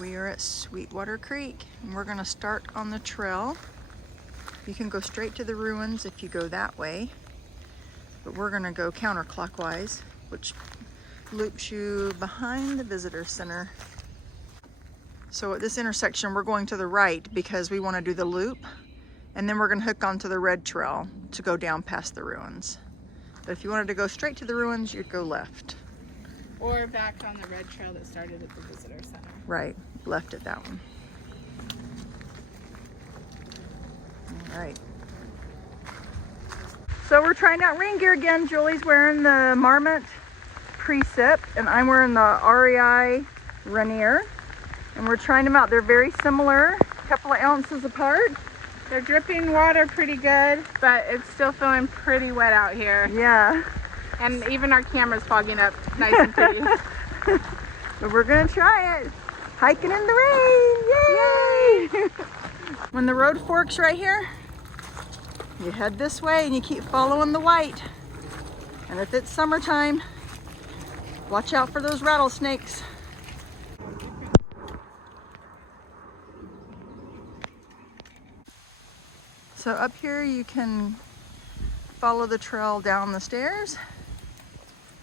We are at Sweetwater Creek and we're gonna start on the trail. You can go straight to the ruins if you go that way, but we're gonna go counterclockwise, which loops you behind the visitor center. So at this intersection, we're going to the right because we wanna do the loop, and then we're gonna hook onto the red trail to go down past the ruins. But if you wanted to go straight to the ruins, you'd go left. Or back on the red trail that started at the visitor center. Right, left at that one. All right. So we're trying out rain gear again. Julie's wearing the Marmot Precip and I'm wearing the REI Rainier. And we're trying them out. They're very similar, a couple of ounces apart. They're dripping water pretty good, but it's still feeling pretty wet out here. Yeah. And even our camera's fogging up nice and pretty. But we're gonna try it. Hiking in the rain, yay! When the road forks right here, you head this way and you keep following the white. And if it's summertime, watch out for those rattlesnakes. So up here you can follow the trail down the stairs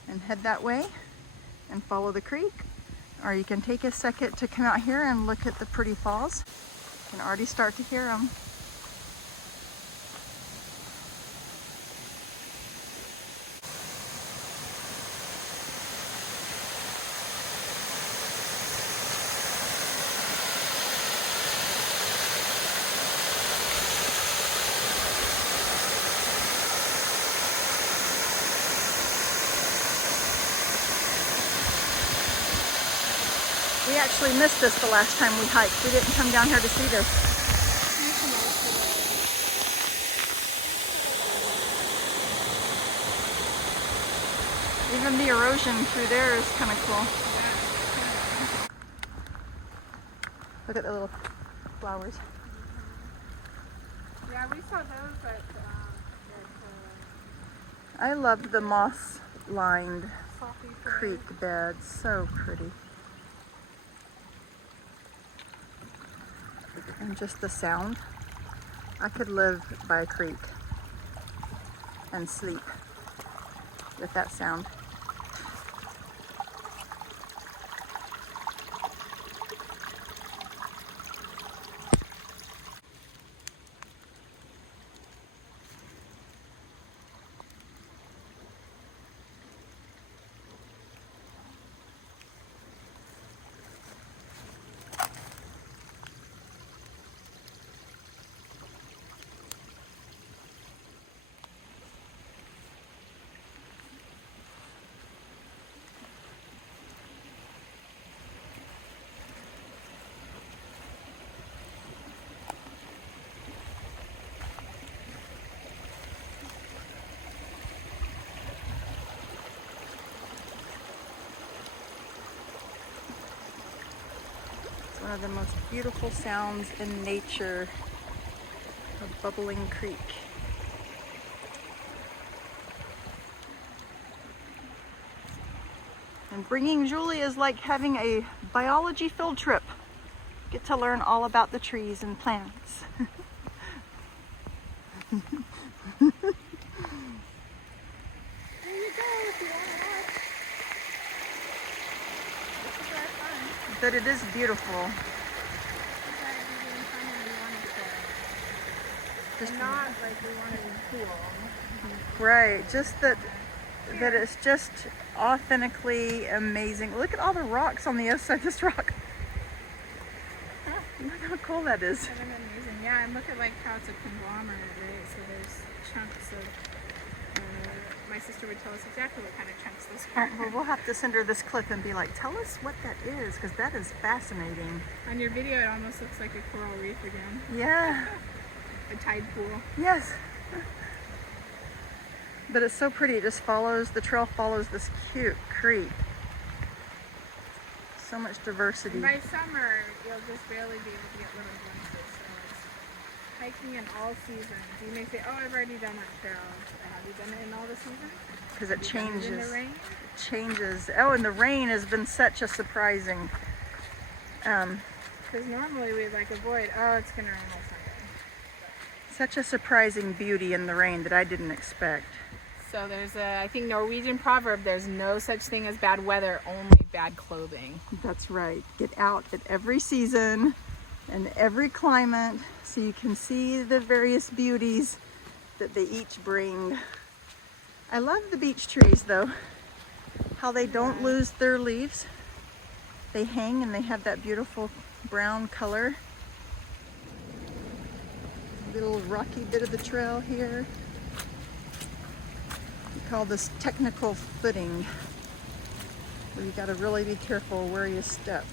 and head that way and follow the creek. Or you can take a second to come out here and look at the pretty falls. You can already start to hear them. We actually missed this the last time we hiked. We didn't come down here to see this. Even the erosion through there is kind of cool. Look at the little flowers. Yeah, we saw those, but I love the moss-lined creek beds. So pretty. And just the sound. I could live by a creek and sleep with that sound. One of the most beautiful sounds in nature, a bubbling creek. And bringing Julie is like having a biology field trip. Get to learn all about the trees and plants. there you go if you want to watch. This is our fun. But it is beautiful. Just not like we wanted to be cool. Right, just that it's just authentically amazing. Look at all the rocks on the other side of this rock. Look how cool that is. That's amazing. Yeah, and look at like how it's a conglomerate, right? So there's chunks of. My sister would tell us exactly what kind of chunks those are. Well, we'll have to send her this clip and be like, tell us what that is, because that is fascinating. On your video, it almost looks like a coral reef again. Yeah. A tide pool. Yes. But it's so pretty. It just follows, the trail follows this cute creek. So much diversity. And by summer, you'll just barely be able to get little glimpses. So it's hiking in all seasons. You may say, oh, I've already done that trail. Have you done it in all the seasons? Because it changes. In the rain? It changes. Oh, and the rain has been such a surprising Because normally we like avoid, oh, it's going to rain all Sunday. Such a surprising beauty in the rain that I didn't expect. So there's a, I think, Norwegian proverb, there's no such thing as bad weather, only bad clothing. That's right. Get out at every season and every climate so you can see the various beauties that they each bring. I love the beech trees though, how they don't lose their leaves. They hang and they have that beautiful brown color. Little rocky bit of the trail here. We call this technical footing, where you gotta really be careful where you step.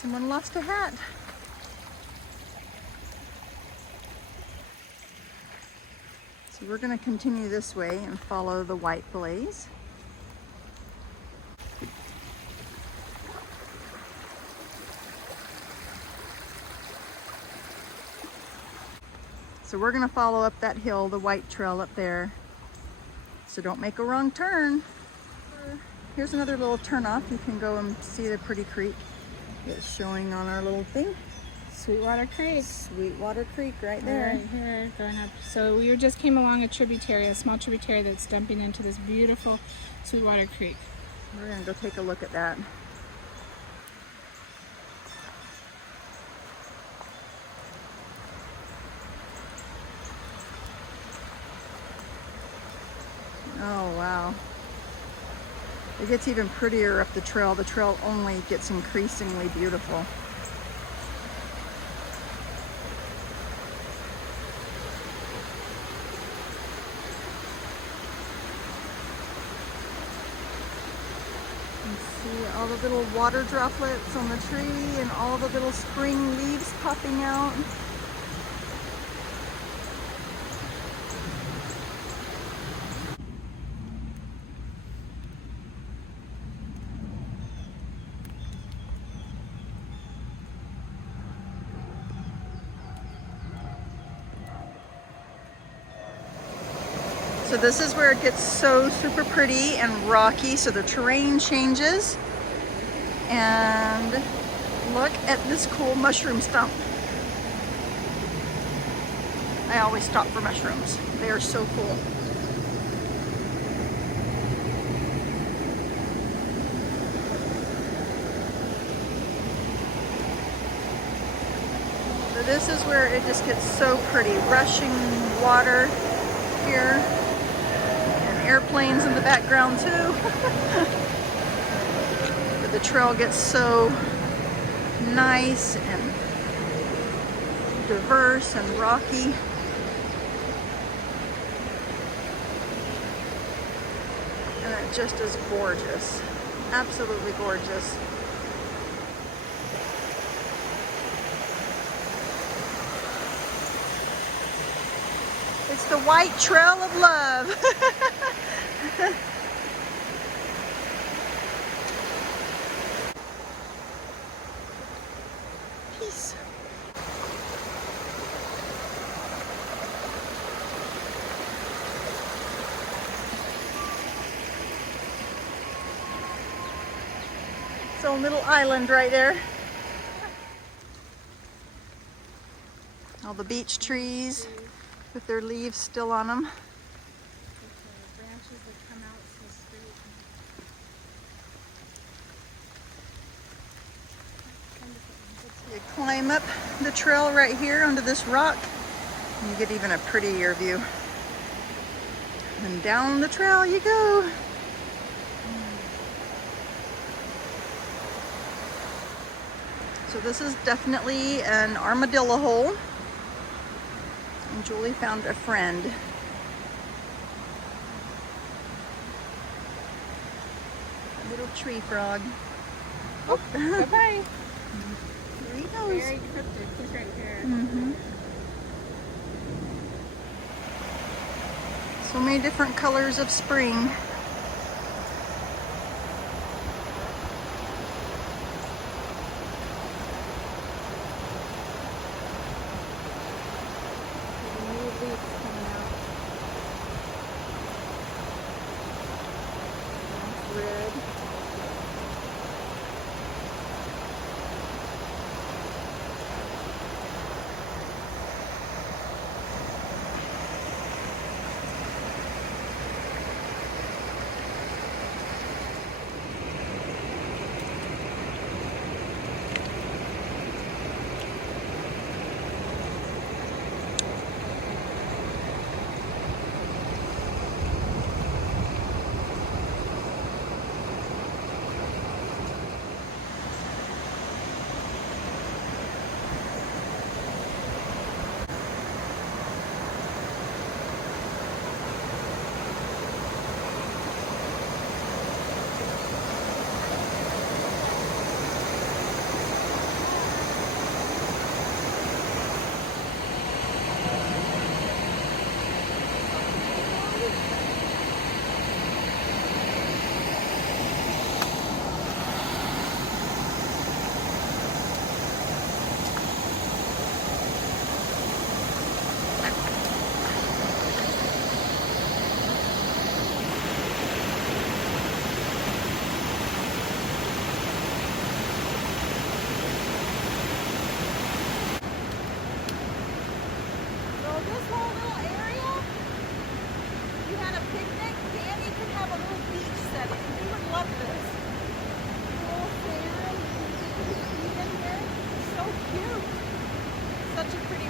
Someone lost a hat. So we're going to continue this way and follow the white blaze. So we're going to follow up that hill, the white trail up there. So don't make a wrong turn. Here's another little turn off. You can go and see the pretty creek. It's showing on our little thing. Sweetwater Creek. Sweetwater Creek right there. Right here, going up. So we just came along a tributary, a small tributary that's dumping into this beautiful Sweetwater Creek. We're gonna go take a look at that. Oh wow. It gets even prettier up the trail. The trail only gets increasingly beautiful. You see all the little water droplets on the tree and all the little spring leaves popping out. So this is where it gets so super pretty and rocky, so the terrain changes. And look at this cool mushroom stump. I always stop for mushrooms. They are so cool. So this is where it just gets so pretty. Rushing water here. Airplanes in the background too. But the trail gets so nice and diverse and rocky. And it just is gorgeous. Absolutely gorgeous. It's the white trail of love. Peace. It's a little island right there. All the beech trees with their leaves still on them. Branches that come out so straight. You climb up the trail right here onto this rock, and you get even a prettier view. And down the trail you go. So this is definitely an armadillo hole. And Julie found a friend. A little tree frog. Oh, bye-bye. There he goes. Very cryptic. He's right here. Mm-hmm. So many different colors of spring. Red.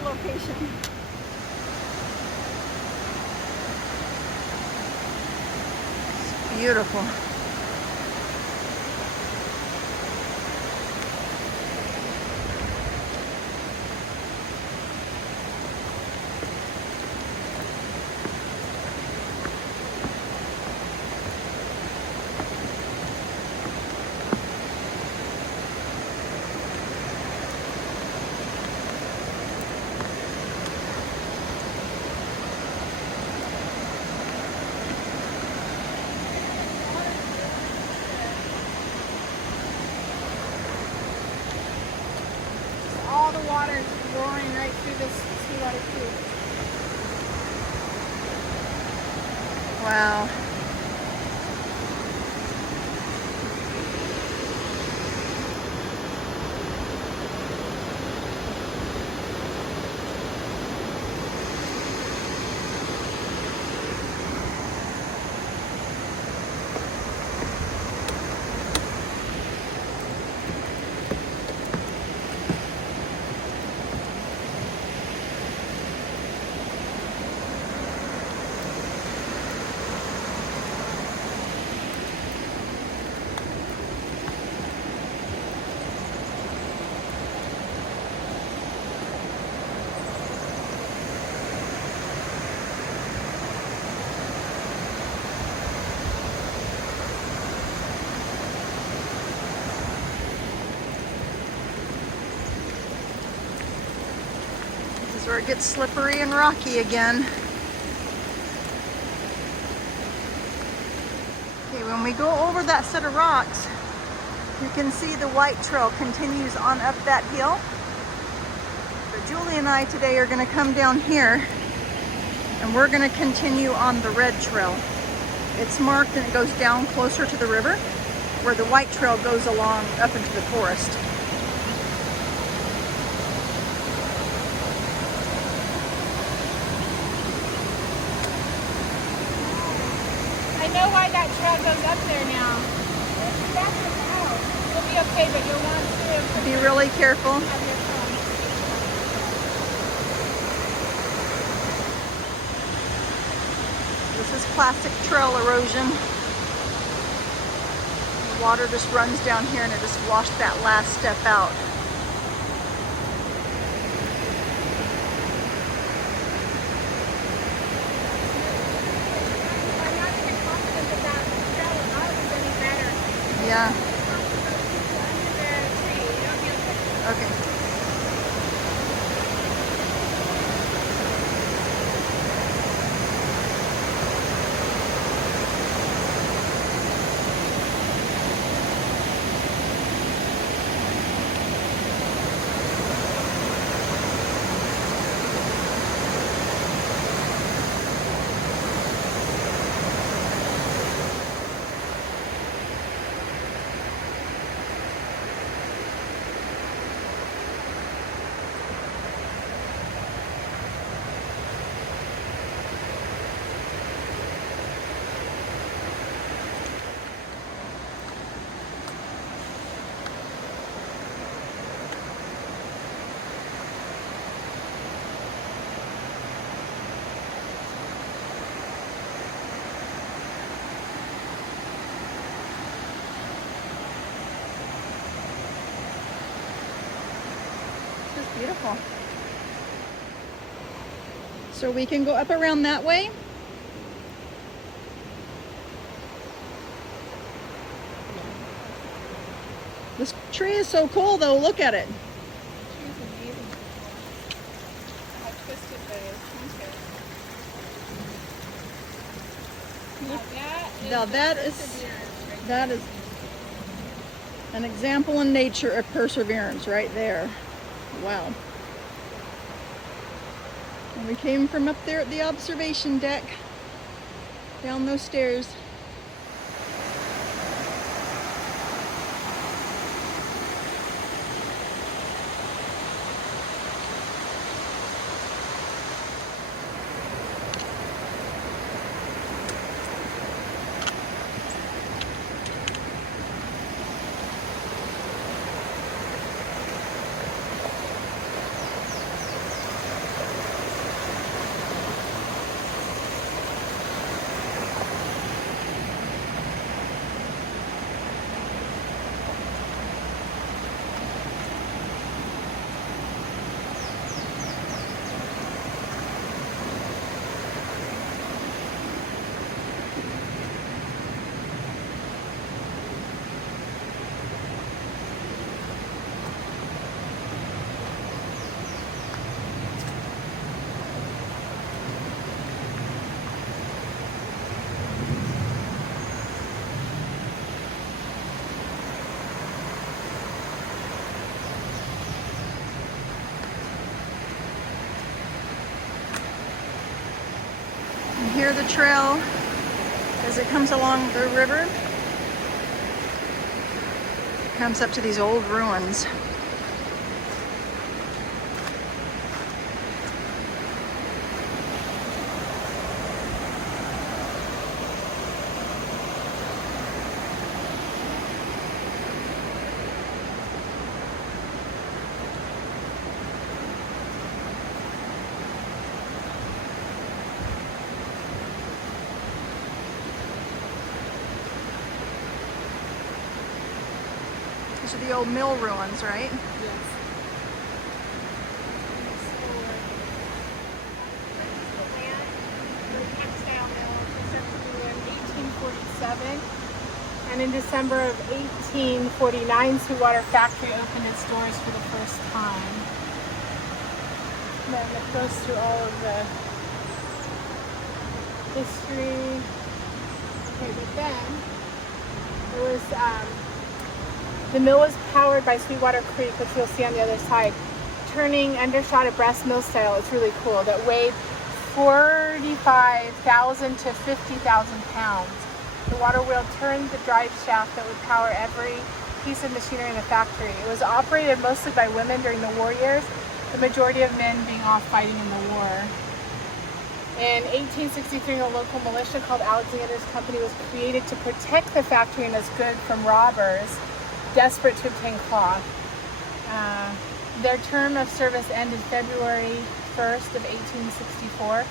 Location. It's beautiful. All the water is roaring right through this Sweetwater Creek. Wow. This is where it gets slippery and rocky again. Okay, when we go over that set of rocks, you can see the white trail continues on up that hill. But Julie and I today are going to come down here and we're going to continue on the red trail. It's marked and it goes down closer to the river, where the white trail goes along up into the forest. I know why that trail goes up there now. You'll be okay, but you'll want to Be really careful. Have your phone. This is classic trail erosion. The water just runs down here and it just washed that last step out. I'm not even confident that that trail above is any better. Yeah, Under the tree, you don't feel it. okay. This is beautiful. So we can go up around that way. This tree is so cool though, look at it. She's amazing. How twisted the trees are. Now that is an example in nature of perseverance right there. Wow. And we came from up there at the observation deck, down those stairs. And here the trail as it comes along the river. It comes up to these old ruins. These are the old mill ruins, right? Yes. The textile mill constructed in 1847, and in December of 1849, Sweetwater factory opened its doors for the first time. And then it goes through all of the history. Okay, but then it was the mill was powered by Sweetwater Creek, which you'll see on the other side, turning undershot of brass mill style. It's really cool. That weighed 45,000 to 50,000 pounds. The water wheel turned the drive shaft that would power every piece of machinery in the factory. It was operated mostly by women during the war years, the majority of men being off fighting in the war. In 1863, a local militia called Alexander's Company was created to protect the factory and its goods from robbers desperate to obtain cloth. Their term of service ended February 1st of 1864.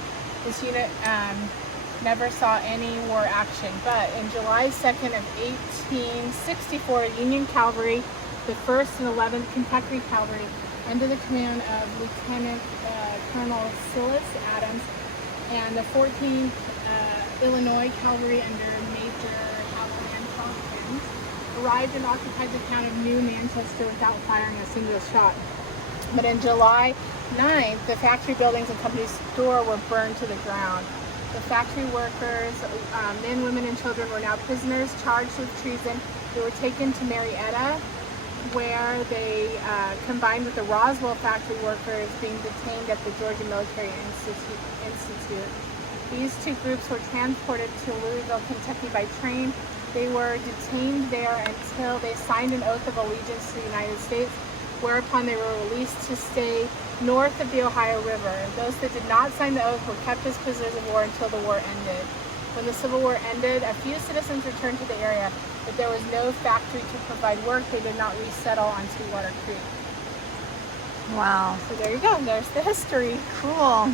This unit never saw any war action, but in July 2nd of 1864, Union Cavalry, the 1st and 11th Kentucky Cavalry, under the command of Lieutenant Colonel Silas Adams, and the 14th Illinois Cavalry under Major Howland Tompkins, arrived and occupied the town of New Manchester without firing a single shot. But in July 9th, the factory buildings and company store were burned to the ground. The factory workers, men, women, and children were now prisoners charged with treason. They were taken to Marietta, where they combined with the Roswell factory workers being detained at the Georgia Military Institute. These two groups were transported to Louisville, Kentucky by train. They were detained there until they signed an oath of allegiance to the United States, whereupon they were released to stay north of the Ohio River. Those that did not sign the oath were kept as prisoners of war until the war ended. When the Civil War ended, a few citizens returned to the area, but there was no factory to provide work. They did not resettle on Sweetwater Creek. Wow. So there you go. There's the history. Cool.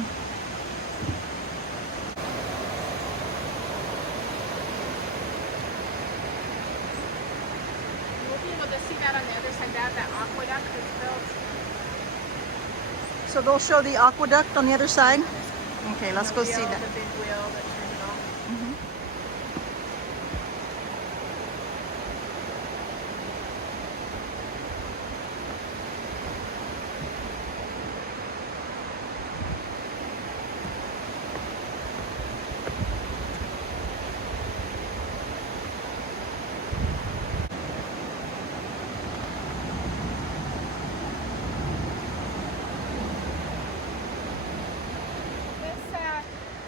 We'll be able to see that on the other side. That aqueduct is built. So they'll show the aqueduct on the other side? Okay, let's go see that. The big wheel that turns it off. Mhm.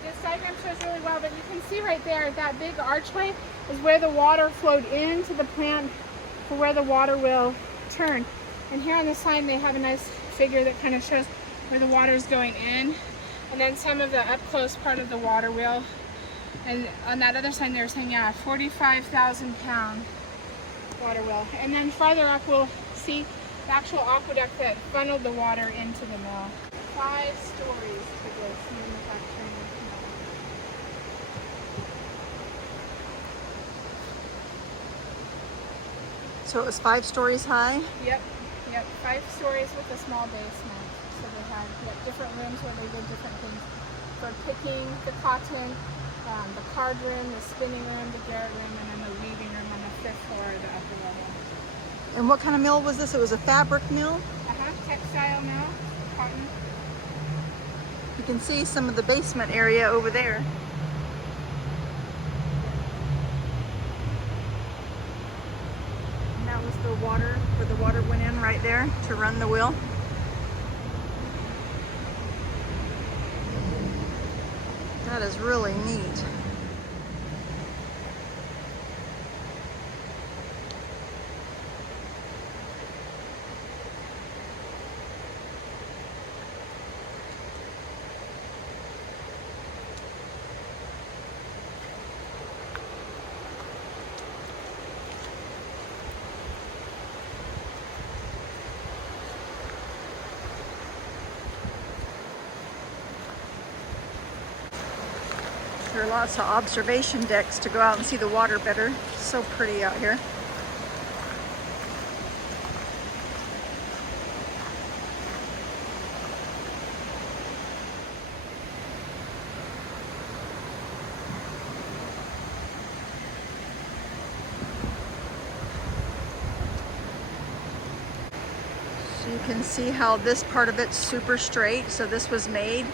This diagram shows really well, but you can see right there, that big archway is where the water flowed into the plant for where the water will turn. And here on the side, they have a nice figure that kind of shows where the water is going in, and then some of the up close part of the water wheel. And on that other side, they're saying, yeah, 45,000 pound water wheel. And then farther up, we'll see the actual aqueduct that funneled the water into the mill. 5 stories to this manufacturing mill. So it was 5 stories high? Yep, 5 stories with a small basement. So they had different rooms where they did different things. For picking the cotton, the card room, the spinning room, the garret room, and then the weaving room on the 5th floor, the upper level. And what kind of mill was this? It was a fabric mill? Textile mill, cotton. You can see some of the basement area over there. And that was the water, where the water went in right there to run the wheel. That is really neat. There are lots of observation decks to go out and see the water better. It's so pretty out here. So you can see how this part of it's super straight. So this was made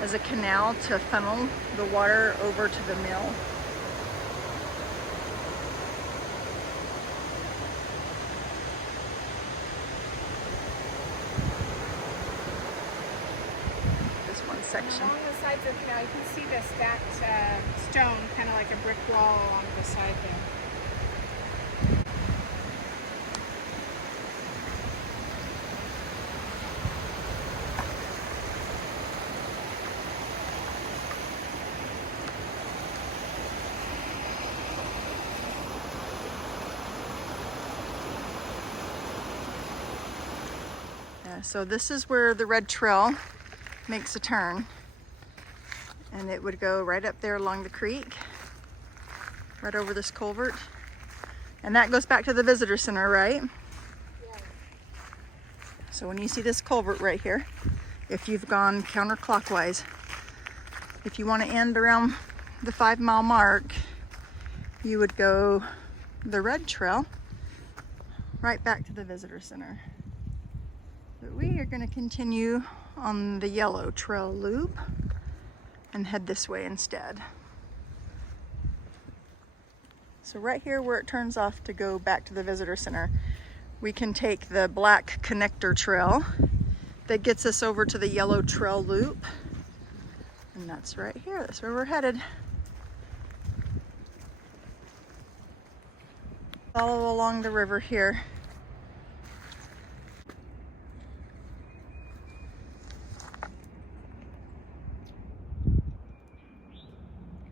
as a canal to funnel the water over to the mill. This one section. Along the sides of the canal, you can see the stacked stone, kind of like a brick wall along the side there. so this is where the red trail makes a turn. And it would go right up there along the creek, right over this culvert. And that goes back to the visitor center, right? Yes. So when you see this culvert right here, if you've gone counterclockwise, if you want to end around the 5-mile mark, you would go the red trail right back to the visitor center. But we are going to continue on the yellow trail loop and head this way instead. So right here where it turns off to go back to the visitor center, we can take the black connector trail that gets us over to the yellow trail loop. And that's right here, that's where we're headed. Follow along the river here.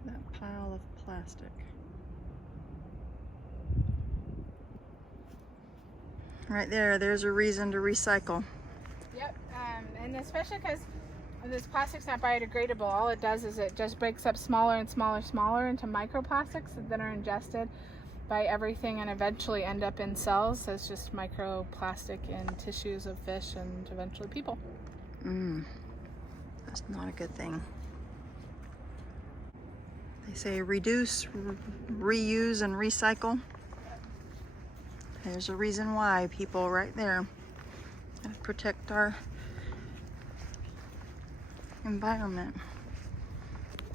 That pile of plastic. Right there, there's a reason to recycle. Yep, and especially because this plastic's not biodegradable. All it does is it just breaks up smaller and smaller into microplastics that then are ingested by everything and eventually end up in cells. So it's just microplastic in tissues of fish and eventually people. That's not a good thing. They say reduce, reuse, and recycle. There's a reason why, people, right there. Gotta protect our environment.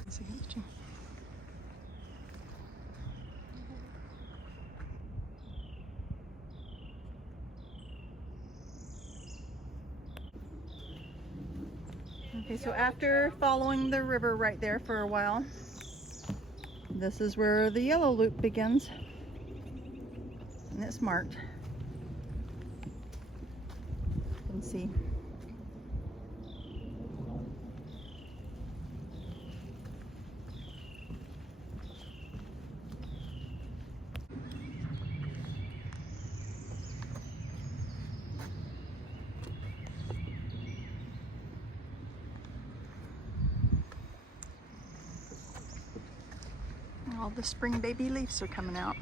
It's against you. Okay, so after following the river right there for a while, this is where the yellow loop begins. And it's marked. You can see. All the spring baby leaves are coming out.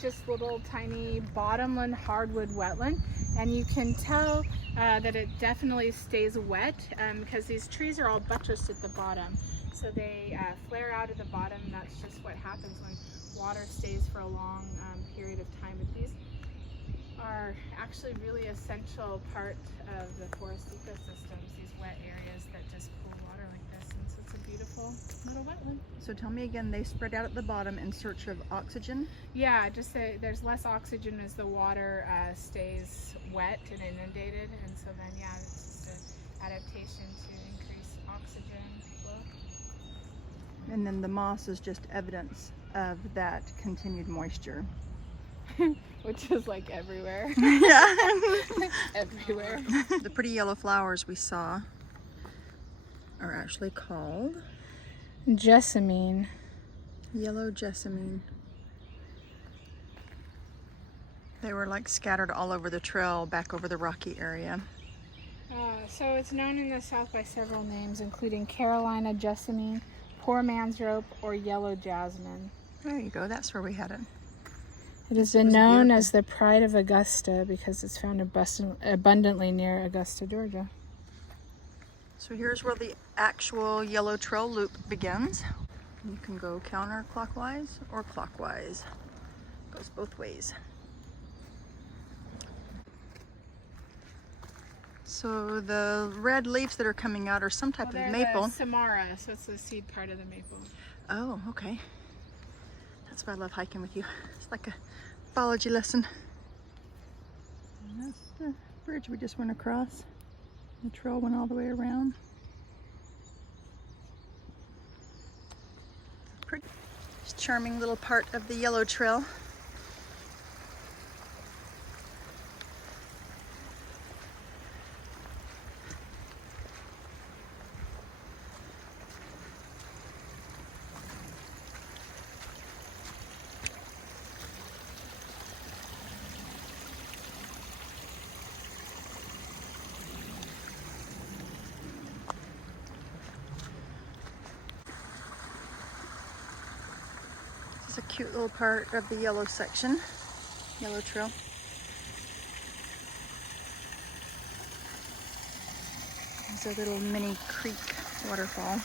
Just little tiny bottomland hardwood wetland, and you can tell that it definitely stays wet because these trees are all buttressed at the bottom, so they flare out at the bottom, and that's just what happens when water stays for a long period of time. But these are actually really essential part of the forest ecosystems, these wet areas that just pull water like this, and so it's a beautiful little wetland. So tell me again, they spread out at the bottom in search of oxygen? Yeah, just there's less oxygen as the water stays wet and inundated, and so then yeah, it's just an adaptation to increase oxygen flow. And then the moss is just evidence of that continued moisture. Which is like everywhere. Yeah. Everywhere. The pretty yellow flowers we saw are actually called jessamine. Yellow jessamine. They were like scattered all over the trail back over the rocky area. So it's known in the South by several names, including Carolina jessamine, poor man's rope, or yellow jasmine. There you go, that's where we had it. It has been known as the pride of Augusta because it's found abundantly near Augusta, Georgia. So here's where the actual yellow trail loop begins. You can go counterclockwise or clockwise. Goes both ways. So the red leaves that are coming out are some type of maple. The Samara, so it's the seed part of the maple. Oh, okay. That's why I love hiking with you. It's like a biology lesson. And that's the bridge we just went across. The trail went all the way around. Pretty charming little part of the yellow trail. It's a cute little part of the yellow section, yellow trail. There's a little mini creek waterfall.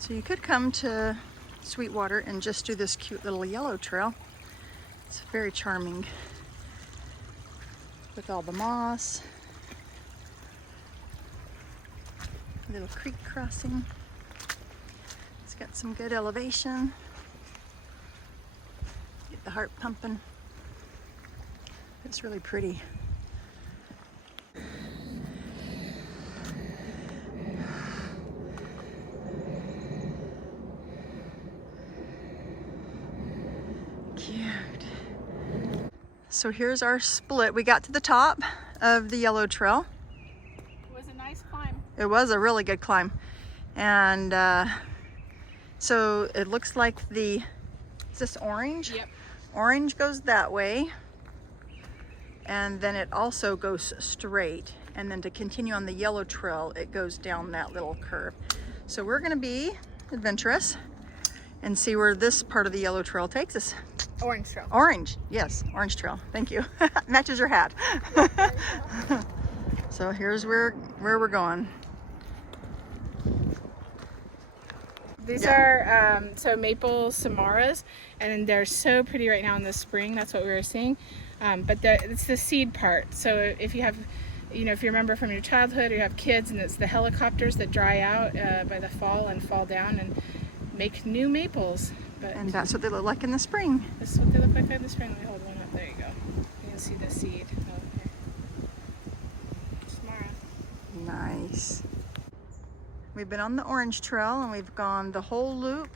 So you could come to Sweetwater and just do this cute little yellow trail. It's very charming with all the moss, little creek crossing. It's got some good elevation. Get the heart pumping. It's really pretty. So here's our split. We got to the top of the yellow trail. It was a nice climb. It was a really good climb. And so it looks like is this orange? Yep. Orange goes that way. And then it also goes straight. And then to continue on the yellow trail, it goes down that little curve. So we're gonna be adventurous and see where this part of the yellow trail takes us. Orange trail. Orange, yes, orange trail. Thank you. Matches your hat. So here's where we're going. These are so maple samaras, and they're so pretty right now in the spring. That's what we were seeing. But it's the seed part. So if you have, if you remember from your childhood, or you have kids, and it's the helicopters that dry out by the fall and fall down and make new maples. And that's what they look like in the spring. This is what they look like in the spring. Let me hold one up. There you go. You can see the seed. Okay. Samara. Nice. We've been on the orange trail and we've gone the whole loop.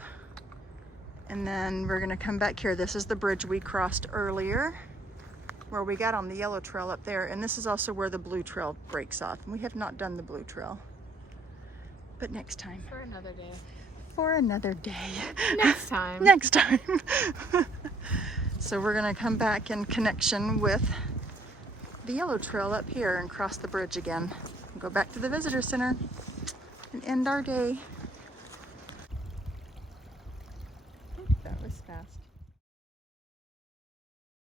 And then we're gonna come back here. This is the bridge we crossed earlier, where we got on the yellow trail up there. And this is also where the blue trail breaks off. We have not done the blue trail, but next time. For another day. For another day. Next time. Next time. So we're gonna come back in connection with the yellow trail up here and cross the bridge again. Go back to the visitor center and end our day.